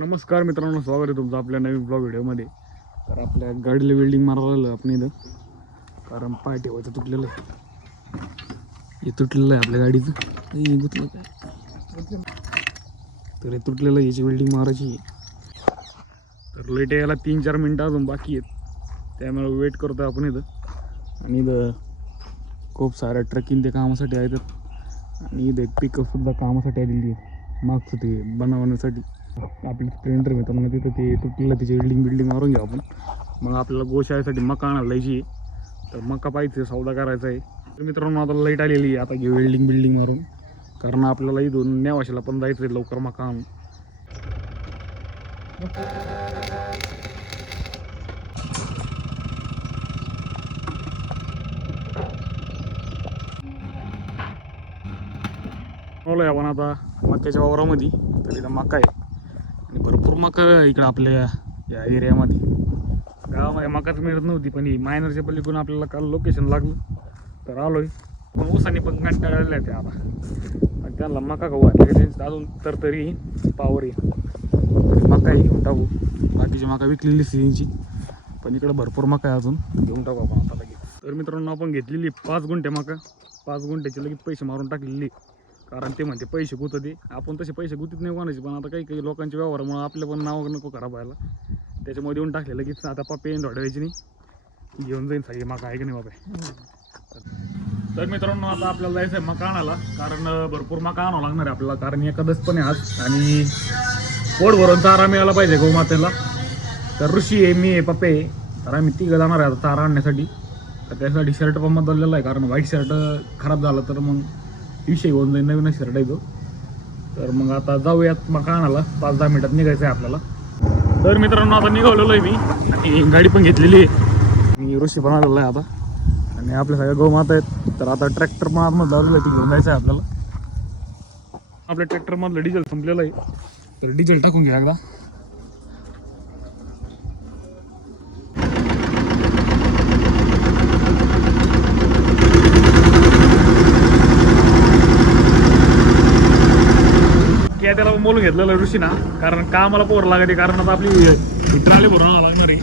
नमस्कार मित्रांनो, स्वागत आहे तुमचं आपल्या नवीन ब्लॉग व्हिडिओमध्ये. तर आपल्या गाडीला वेल्डिंग मारायला आपण इथं, कारण पाय ठेवायचं तुटलेलं आहे. हे तुटलेलं आहे आपल्या गाडीचं. हे गुतलं काय तर हे तुटलेलं, याची वेल्डिंग मारायची आहे. तर लेट यायला 3-4 मिनटं अजून बाकी आहेत, त्यामुळे वेट करतो आपण इथं. आणि इथं खूप साऱ्या ट्रकिंग ते कामासाठी आहेत, आणि इथं एक पिकअपसुद्धा कामासाठी आलेली आहे, मागचं ते बनवण्यासाठी. आपली स्प्लेंडर मित्रांनो तिथं ते तुटलेलं, त्याची बिल्डिंग मारून घेऊ आपण. मग आपल्याला गोशाळेसाठी मका आणायला जायची, तर मका पाहिजे, सौदा करायचा आहे. तर मित्रांनो आता लाईट आलेली आहे, आता घेऊ बिल्डिंग मारून, कारण आपल्याला इथून नेवाशाला पण जायचं आहे लवकर मका आणून. बोलूया आपण आता मक्याच्या वावरामध्ये. तर इथं मका आहे आणि भरपूर मका इकडं आपल्या या एरियामध्ये. गावामध्ये मकाच मिळत नव्हती, पण ही मायनरच्या पलीकडून आपल्याला काल लोकेशन लागलं, तर आलोय. पण ऊसाने पण कंटाळलेले आहे ते आता, त्यांना मका खाऊ घातले त्यांचं अजून तर तरी पावर आहे. मका घेऊन टाकू, बाकीची मका विकलेली सीजनची, पण इकडं भरपूर मका आहे अजून, घेऊन टाकू आपण आता लगेच. तर मित्रांनो आपण घेतलेली 5 गुंठे मका, 5 गुंठ्याचे लगेच पैसे मारून टाकलेली, कारण ते म्हणते पैसे गुतते. आपण तसे पैसे गुतीत नाही कोणाचे, पण आता काही लोकांच्या व्यवहारामुळे आपले पण नाव नको खराब व्हायला, त्याच्यामुळे देऊन टाकलेलं की आता पप्पा येईन थोड्या वेळची नाही, घेऊन जाईन सगळी मका, आहे की नाही बाबा. तर मित्रांनो आता आपल्याला जायचं आहे मका आणायला, कारण भरपूर मका आणावं लागणार आहे आपल्याला, कारण एखादच पण आहे आज, आणि पोट भरून चारा मिळायला पाहिजे गोमातेला. तर ऋषी आहे, मी आहे, पप्पे आहे, तर आम्ही तिघं जाणार आहे आता चारा आणण्यासाठी. तर त्यासाठी शर्ट पण बदललेला आहे, कारण व्हाईट शर्ट खराब झाला तर मग विषय होऊन जाईल, नवीन शर्ट आहे तो. तर मग आता जाऊयात मका आणायला, 5-10 मिनिटात निघायचं आहे आपल्याला. तर मित्रांनो आता निघालेलो आहे मी, आणि गाडी पण घेतलेली आहे, मी ऋषी पण आलेला आहे आता, आणि आपल्या सगळ्या गोमाता आहेत. तर आता ट्रॅक्टर पण आतमध्ये लावलेलं आहे, ती घेऊन जायचं आहे आपल्याला. आपल्या ट्रॅक्टरमधलं डिझेल संपलेलं आहे, तर डिझेल टाकून घ्या एकदा. त्याला बोलून घेतलेलं ऋषी ना, कारण कामाला पोर लागते, कारण आता आपली ट्राली भरून आणावं लागणार आहे.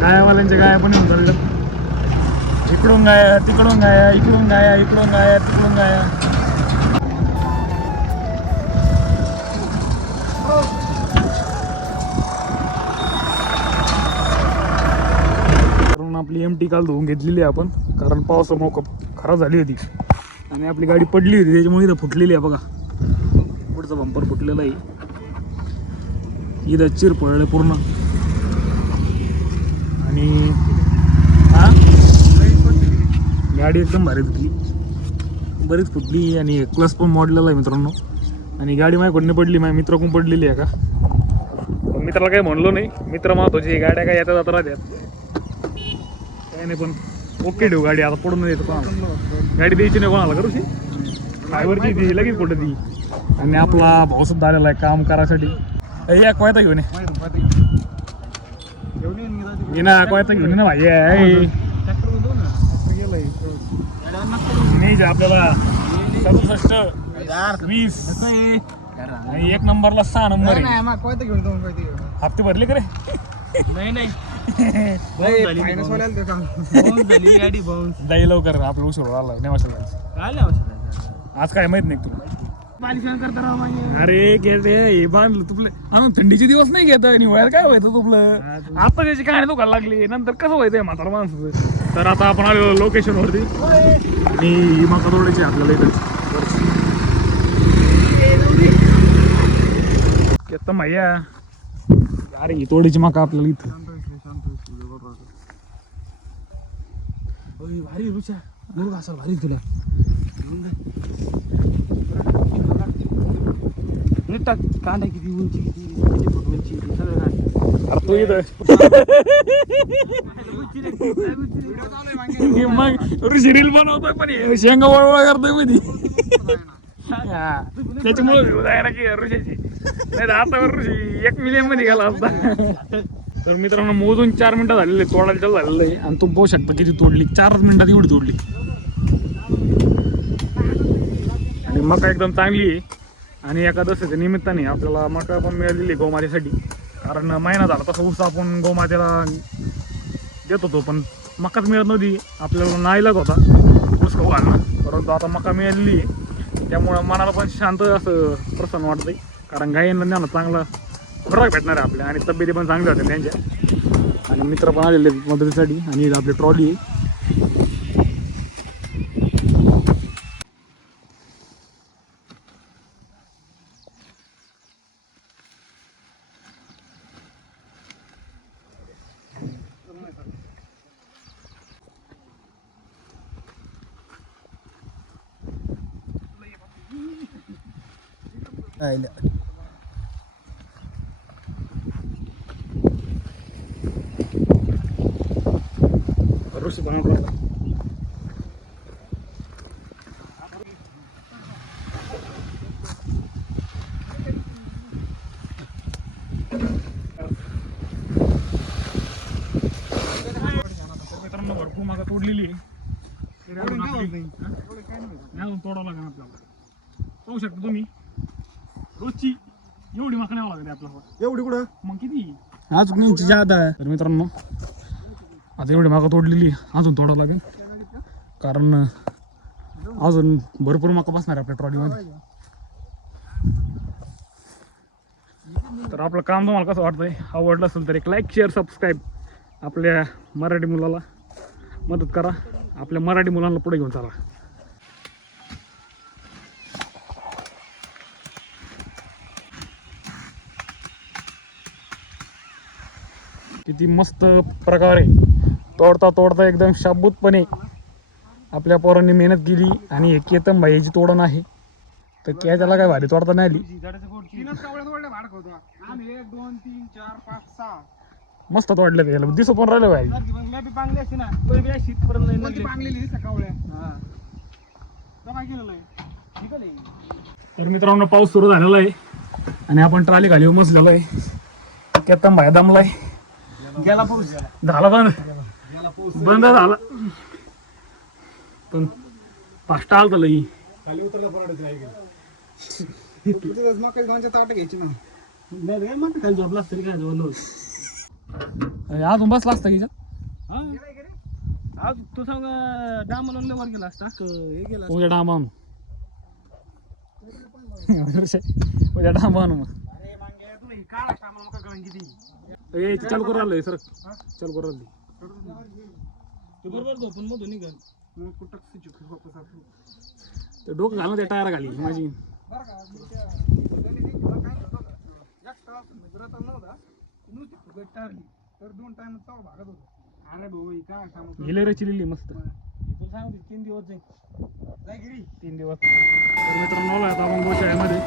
गायावाल्यांच्या गाया पण येऊन झालेल्या, इकडून गाया तिकडून गाया, इकडून गाया इकडून गाया तिकडून गाया. आपली एमटी काल धुवून घेतलेली आहे आपण, कारण पावसामुळे खराब झाली होती, आणि आपली गाडी पडली होती, त्याच्यामुळे इथं फुटलेली आहे बघा, पुढचा बंपर फुटलेला आहे, इथं चिर पडले पूर्ण. आणि हा गाडी एकदम भारी फुटली, बरीच फुटली, आणि क्लच पण मोडलेला आहे मित्रांनो. आणि गाडी माझ्याकडून पडली, माझ्या मित्राकडून पडलेली आहे का, मित्राला काही म्हणलो नाही, मित्र महत्वाची, गाड्या काय येतात जात राहत्यात नाही. पण ओके ठेवू गाडी, आता पडून येतो कोणाला, गाडी द्यायची नाही कोणाला करू ड्रायव्हरची ती लगेच कुठं ती. आणि आपला भाऊ सुद्धा आलेला आहे काम करायसाठी. या कोयता घेऊन ये ना, कोयता घेऊन ये ना भाई, नाही आपल्याला 67 20 आणि 1 नंबरला 6 नंबर आहे. हप्ते भरले का रे? नाही जाई लवकर, आपलं उशीर आला नाही. आज काय माहित नाही तुला? अरे हे बांधलं तुपलं आणून, थंडीचे दिवस नाही घेत, हिवाळ्यात काय व्हायचं तुपलं, आता त्याची काय दुखायला लागली, नंतर कसं व्हायचंय म्हातारा माणसाचं. तर आता आपण आलो लोकेशन वरती, आणि मका तोडायची आपल्याला इथं येतं भैया. अरे ही तोडीची मका आपल्याला इथं भारी रुचा मुलगा असा भारी तुला टाक कांदा किती उंची किती सगळं अरे तू इथं मग ऋषी रील बनवतोय, पण शेंगा वळवळ करतोय मध्ये, त्याच्यामुळे ऋषीची नाही तर आता ऋषी 1 मिलियन मध्ये गेला असता. तर मित्रांनो मोजून 4 मिनिटं झालेले तोडायला चालू झालेलं आहे आणि तुम्ही पाहू शकता किती तोडली 4 मिनिटात एवढी तोडली आणि मका एकदम चांगली आहे आणि एकादशीच्या निमित्ताने आपल्याला मका पण मिळालेली आहे गोमातेसाठी कारण महिना झाला तसा ऊस आपण गोमातेला देत होतो पण मकाच मिळत नव्हती आपल्याला नाईलाज होता ऊस खाऊ घालणं परंतु आता मका मिळालेली आहे त्यामुळं मनाला पण शांत असं प्रसन्न वाटतंय कारण गायींना ज्ञान चांगला खुराक भेटणार आहे आपल्या आणि तब्येती पण चांगल्या होत्या त्यांच्या आणि मित्र पण आलेले मदतीसाठी आणि आपली ट्रॉली आहे ऋषी बनवला मित्रांनो भरपूर मागा तोडलेली आहे अजून तोडावं लागेल आपल्याला पाहू शकता तुम्ही रोजची एवढी माका न्यावं लागते आपल्याला एवढी कुठं मग किती अजून ज्यादा आहे तर मित्रांनो आता एवढी माका तोडलेली अजून तोडावं लागेल कारण अजून भरपूर माका बसणार आहे आपल्या ट्रॉलीमध्ये तर आपलं काम तुम्हाला कसं वाटतंय आवडलं असेल तर एक लाईक शेअर सबस्क्राईब आपल्या मराठी मुलाला मदत करा आपल्या मराठी मुलांना पुढे घेऊन चला किती मस्त प्रकारे तोडता तोडता एकदम शाबूतपणे आपल्या पोरांनी मेहनत केली आणि हे केतन भाईची तोडण आहे तर काय त्याला काय भारी तोडता नाही आली मस्त तोडले त्याला दिसू पण राहिले भाई तर मित्रांनो पाऊस सुरू झालेला आहे आणि आपण ट्राली खाली मसलेलो आहे केतन भाई दमलाय गेला पाऊस झाला बंद झाला पण फास्ट आलता लई खाली उतरला मका दोनच्या ताट घ्यायची ना खाली झोपला तरी काय झोपलो अजून बसला असता की आज तू सांग डांबला वर गेला असता हे गेला उद्या डांबान उद्या डांबान मग ए चालू करू राहिलोय सर चालू करू राहिली बरोबर झोपून मधून निघाल ते डोकं घालून त्या टायर घाली माझी गेले रे चिलेली मस्त 3 दिवस जाईल 3 दिवस तर मित्रांनो आता आपण गोशाळेमध्ये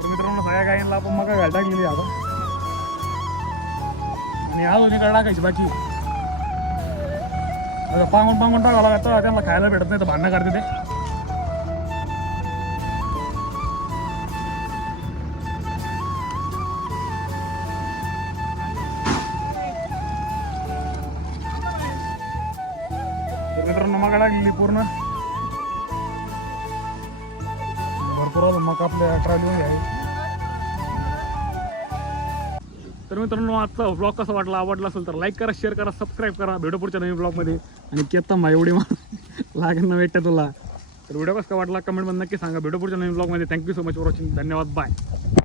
तर मित्रांनो सगळ्या गायींना आपण मका घाल टाकलेली आता आणि अजून इकडे टाकायची बाकी पांगून पांगून टाकावं लागतं त्यांना खायला भेटत नाही तर भांडणं करते ते मित्रांनो मका टाकलेली पूर्ण भरपूर मका आपल्या ट्रॉलीमध्ये आहे तर मित्रांनो आजचा ब्लॉग कसा वाटला आवडला असेल तर लाईक करा शेअर करा सबस्क्राईब करा भेटू पुढच्या नवीन ब्लॉगमध्ये आणि केतन भाई एवढी लागेल ना भेटते तुला तर व्हिडिओ कसा वाटला कमेंटमध्ये नक्की सांगा भेटू पुढच्या नवीन ब्लॉगमध्ये thank you so much for watching धन्यवाद बाय